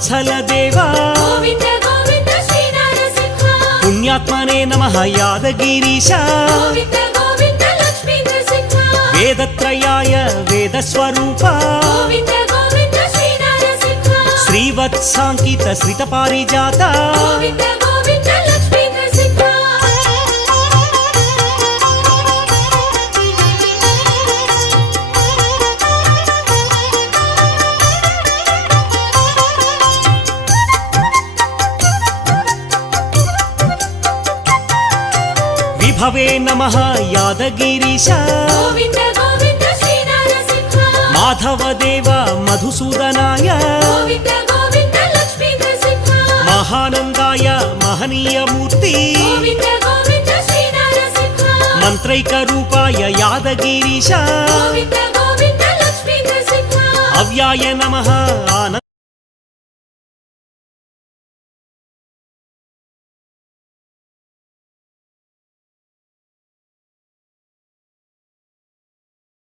वत्सल देवा गोविन्द गोविन्द श्री नरसिंह पुण्यात्मने नमः यादगिरीश गोविन्द गोविन्द लक्ष्मी नरसिंह वेदत्रयाय वेदस्वरूप गोविन्द गोविन्द श्री नरसिंह श्रीवत्साङ्कित श्रितपारिजात गोविन्द गोविन्द लक्ष्मी नरसिंह विभवे नमः यादगिरीश गोविन्द गोविन्द श्री नरसिंह माधव देव मधुसूदनाय गोविन्द गोविन्द लक्ष्मी नरसिंह महानन्दाय महनीय मूर्ति गोविन्द गोविन्द श्री नरसिंह मन्त्रैकरूपाय यादगिरीश गोविन्द गोविन्द लक्ष्मी नरसिंह अव्याय नमः आनन्द